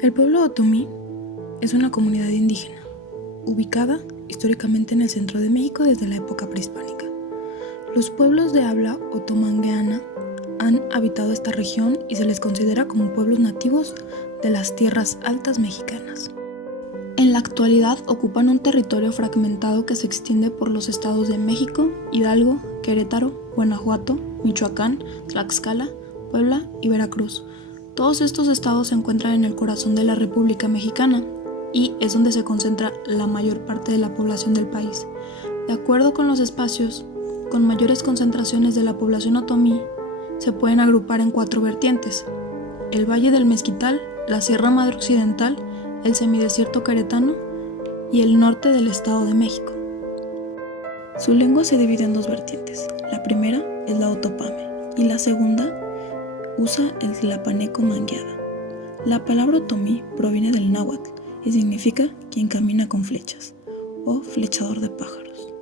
El pueblo otomí es una comunidad indígena, ubicada históricamente en el centro de México desde la época prehispánica. Los pueblos de habla otomangueana han habitado esta región y se les considera como pueblos nativos de las tierras altas mexicanas. En la actualidad ocupan un territorio fragmentado que se extiende por los estados de México, Hidalgo, Querétaro, Guanajuato, Michoacán, Tlaxcala, Puebla y Veracruz. Todos estos estados se encuentran en el corazón de la República Mexicana y es donde se concentra la mayor parte de la población del país. De acuerdo con los espacios con mayores concentraciones de la población otomí, se pueden agrupar en 4 vertientes: el Valle del Mezquital, la Sierra Madre Occidental, el semidesierto queretano y el norte del Estado de México. Su lengua se divide en 2 vertientes. La primera es la otopame y la segunda usa el tlapaneco mangueada. La palabra otomí proviene del náhuatl y significa quien camina con flechas o flechador de pájaros.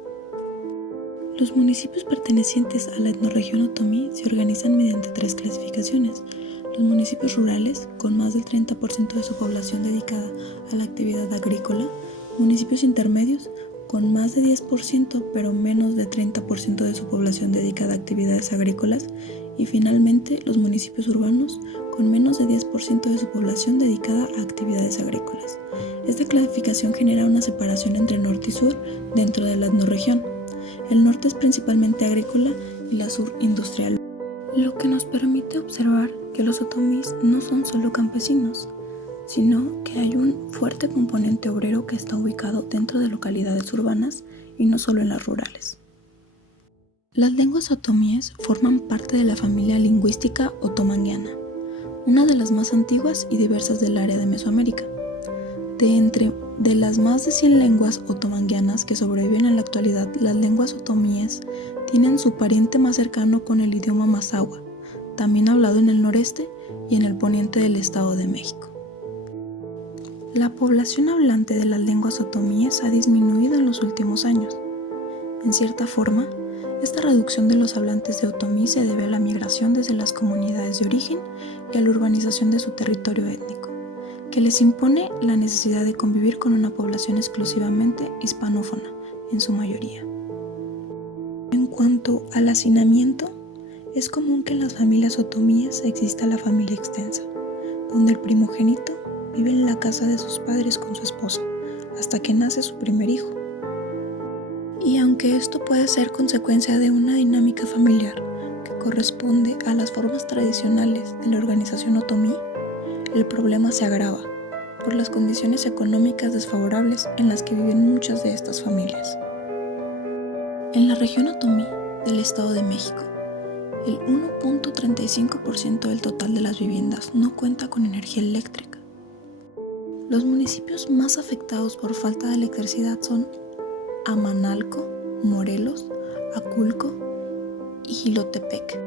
Los municipios pertenecientes a la etnorregión otomí se organizan mediante 3 clasificaciones: los municipios rurales, con más del 30% de su población dedicada a la actividad agrícola; municipios intermedios, con más de 10% pero menos de 30% de su población dedicada a actividades agrícolas; y finalmente los municipios urbanos, con menos de 10% de su población dedicada a actividades agrícolas. Esta clasificación genera una separación entre norte y sur dentro de la etnorregión. El norte es principalmente agrícola y la sur industrial, lo que nos permite observar que los otomís no son solo campesinos, sino que hay un fuerte componente obrero que está ubicado dentro de localidades urbanas y no solo en las rurales. Las lenguas otomíes forman parte de la familia lingüística otomangueana, una de las más antiguas y diversas del área de Mesoamérica. De las más de 100 lenguas otomangueanas que sobreviven en la actualidad, las lenguas otomíes tienen su pariente más cercano con el idioma mazahua, también hablado en el noreste y en el poniente del Estado de México. La población hablante de las lenguas otomíes ha disminuido en los últimos años. En cierta forma, esta reducción de los hablantes de otomí se debe a la migración desde las comunidades de origen y a la urbanización de su territorio étnico, que les impone la necesidad de convivir con una población exclusivamente hispanófona, en su mayoría. En cuanto al hacinamiento, es común que en las familias otomíes exista la familia extensa, donde el primogénito vive en la casa de sus padres con su esposa, hasta que nace su primer hijo. Y aunque esto puede ser consecuencia de una dinámica familiar que corresponde a las formas tradicionales de la organización otomí, el problema se agrava por las condiciones económicas desfavorables en las que viven muchas de estas familias. En la región otomí del Estado de México, el 1.35% del total de las viviendas no cuenta con energía eléctrica. Los municipios más afectados por falta de electricidad son Amanalco, Morelos, Aculco y Jilotepec.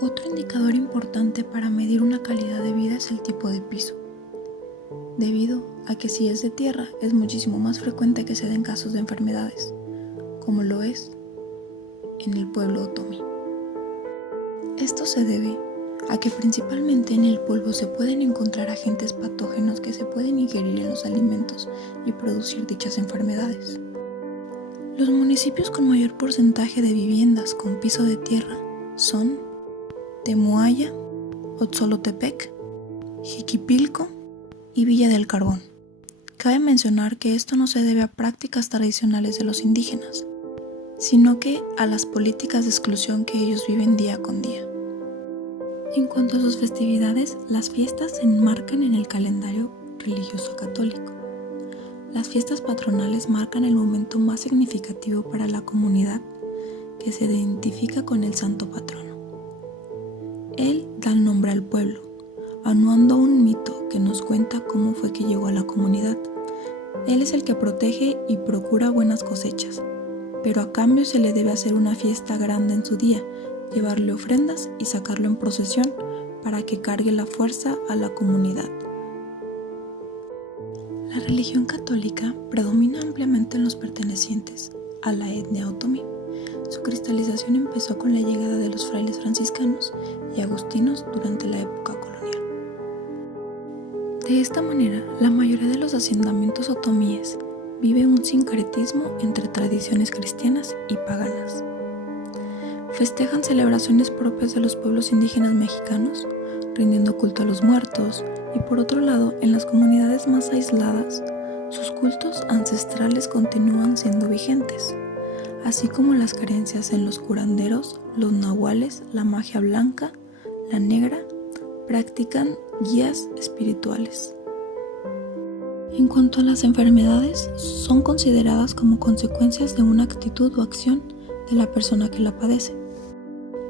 Otro indicador importante para medir una calidad de vida es el tipo de piso, debido a que si es de tierra es muchísimo más frecuente que se den casos de enfermedades, como lo es en el pueblo otomí. Esto se debe a que principalmente en el polvo se pueden encontrar agentes patógenos que se pueden ingerir en los alimentos y producir dichas enfermedades. Los municipios con mayor porcentaje de viviendas con piso de tierra son Temoaya, Otzolotepec, Jiquipilco y Villa del Carbón. Cabe mencionar que esto no se debe a prácticas tradicionales de los indígenas, sino que a las políticas de exclusión que ellos viven día con día. En cuanto a sus festividades, las fiestas se enmarcan en el calendario religioso católico. Las fiestas patronales marcan el momento más significativo para la comunidad, que se identifica con el santo patrono. Él da el nombre al pueblo, aunando un mito que nos cuenta cómo fue que llegó a la comunidad. Él es el que protege y procura buenas cosechas, pero a cambio se le debe hacer una fiesta grande en su día, llevarle ofrendas y sacarlo en procesión para que cargue la fuerza a la comunidad. La religión católica predomina ampliamente en los pertenecientes a la etnia otomí. Su cristalización empezó con la llegada de los frailes franciscanos y agustinos durante la época colonial. De esta manera, la mayoría de los asentamientos otomíes vive un sincretismo entre tradiciones cristianas y paganas. Festejan celebraciones propias de los pueblos indígenas mexicanos, rindiendo culto a los muertos, y por otro lado, en las comunidades más aisladas, sus cultos ancestrales continúan siendo vigentes, así como las creencias en los curanderos, los nahuales, la magia blanca, la negra, practican guías espirituales. En cuanto a las enfermedades, son consideradas como consecuencias de una actitud o acción de la persona que la padece.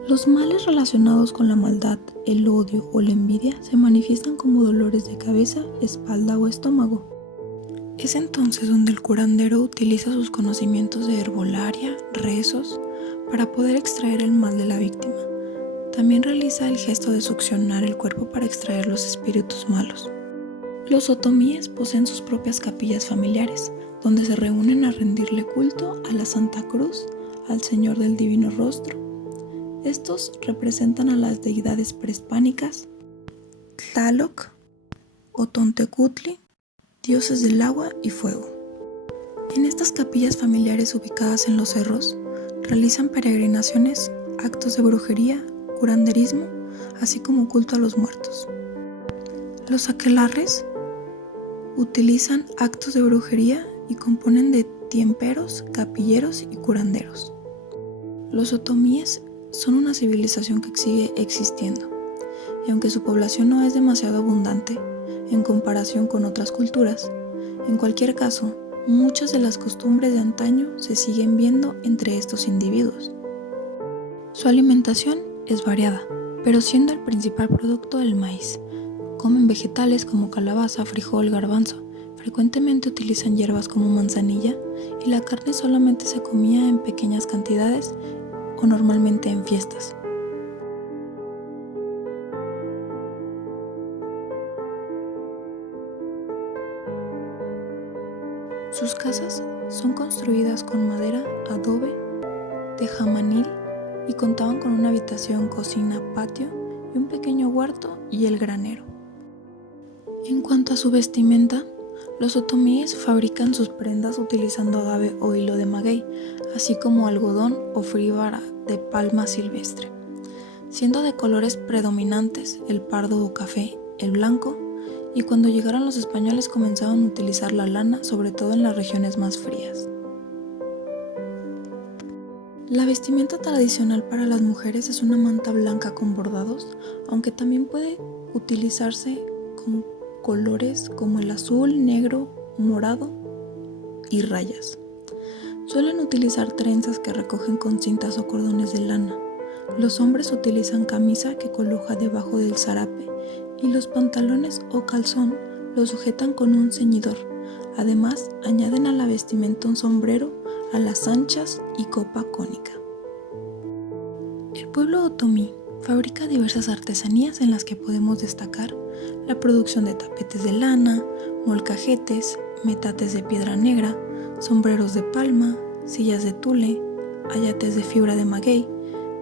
Los males relacionados con la maldad, el odio o la envidia se manifiestan como dolores de cabeza, espalda o estómago. Es entonces donde el curandero utiliza sus conocimientos de herbolaria, rezos, para poder extraer el mal de la víctima. También realiza el gesto de succionar el cuerpo para extraer los espíritus malos. Los otomíes poseen sus propias capillas familiares, donde se reúnen a rendirle culto a la Santa Cruz, al Señor del Divino Rostro. Estos representan a las deidades prehispánicas, Tlaloc, Otontecutli, dioses del agua y fuego. En estas capillas familiares ubicadas en los cerros, realizan peregrinaciones, actos de brujería, curanderismo, así como culto a los muertos. Los aquelarres utilizan actos de brujería y componen de tiemperos, capilleros y curanderos. Los otomíes son una civilización que sigue existiendo, y aunque su población no es demasiado abundante en comparación con otras culturas, en cualquier caso, muchas de las costumbres de antaño se siguen viendo entre estos individuos. Su alimentación es variada, pero siendo el principal producto el maíz. Comen vegetales como calabaza, frijol, garbanzo. Frecuentemente utilizan hierbas como manzanilla, y la carne solamente se comía en pequeñas cantidades o normalmente en fiestas. Sus casas son construidas con madera, adobe, tejamanil y contaban con una habitación, cocina, patio y un pequeño huerto y el granero. En cuanto a su vestimenta, los otomíes fabrican sus prendas utilizando agave o hilo de maguey, así como algodón o fibra de palma silvestre, siendo de colores predominantes el pardo o café, el blanco, y cuando llegaron los españoles comenzaron a utilizar la lana, sobre todo en las regiones más frías. La vestimenta tradicional para las mujeres es una manta blanca con bordados, aunque también puede utilizarse con colores como el azul, negro, morado y rayas. Suelen utilizar trenzas que recogen con cintas o cordones de lana. Los hombres utilizan camisa que coloca debajo del zarape y los pantalones o calzón los sujetan con un ceñidor. Además, añaden a la vestimenta un sombrero, alas anchas y copa cónica. El pueblo otomí fabrica diversas artesanías en las que podemos destacar la producción de tapetes de lana, molcajetes, metates de piedra negra, sombreros de palma, sillas de tule, ayates de fibra de maguey,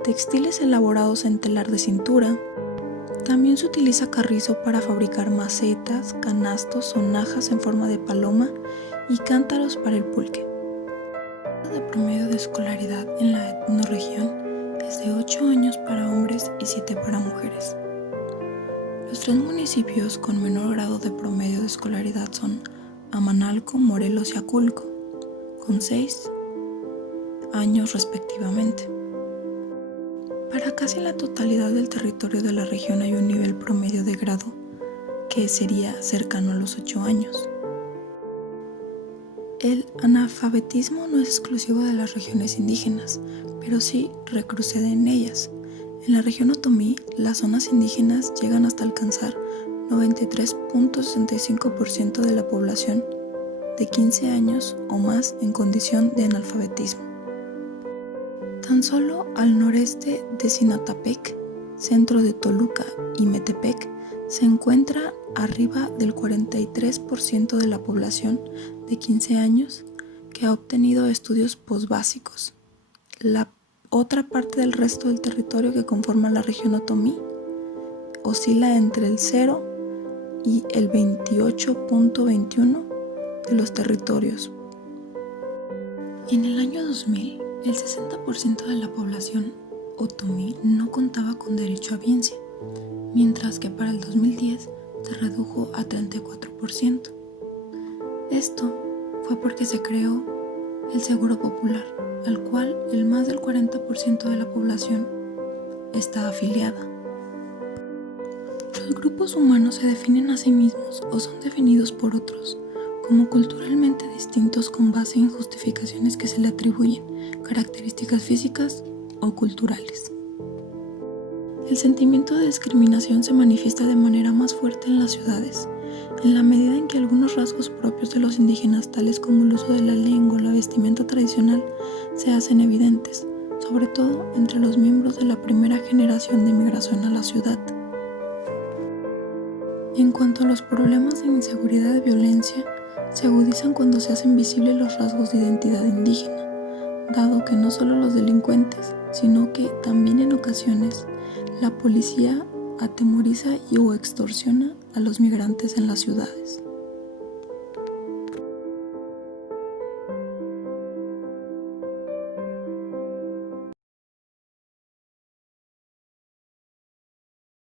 textiles elaborados en telar de cintura. También se utiliza carrizo para fabricar macetas, canastos, sonajas en forma de paloma y cántaros para el pulque. El promedio de escolaridad en la etnorregión es de 8 años para hombres y 7 para mujeres. Los 3 municipios con menor grado de promedio de escolaridad son Amanalco, Morelos y Aculco, con 6 años respectivamente. Para casi la totalidad del territorio de la región hay un nivel promedio de grado que sería cercano a los 8 años. El analfabetismo no es exclusivo de las regiones indígenas, pero sí recrucede en ellas. En la región otomí, las zonas indígenas llegan hasta alcanzar 93.65% de la población de 15 años o más en condición de analfabetismo. Tan solo al noreste de Sinatapec, centro de Toluca y Metepec, se encuentra arriba del 43% de la población de 15 años que ha obtenido estudios posbásicos. La otra parte del resto del territorio que conforma la región otomí oscila entre el 0 y el 28.21% de los territorios. En el año 2000, el 60% de la población otomí no contaba con derecho a biencia, mientras que para el 2010 se redujo a 34%. Esto fue porque se creó el Seguro Popular, al cual el más del 40% de la población está afiliada. Los grupos humanos se definen a sí mismos o son definidos por otros como culturalmente distintos con base en justificaciones que se le atribuyen, características físicas o culturales. El sentimiento de discriminación se manifiesta de manera más fuerte en las ciudades, en la medida en que algunos rasgos propios de los indígenas, tales como el uso de la lengua o la vestimenta tradicional, se hacen evidentes, sobre todo entre los miembros de la primera generación de migración a la ciudad. En cuanto a los problemas de inseguridad y violencia, se agudizan cuando se hacen visibles los rasgos de identidad indígena, dado que no solo los delincuentes, sino que también en ocasiones la policía atemoriza o extorsiona a los migrantes en las ciudades.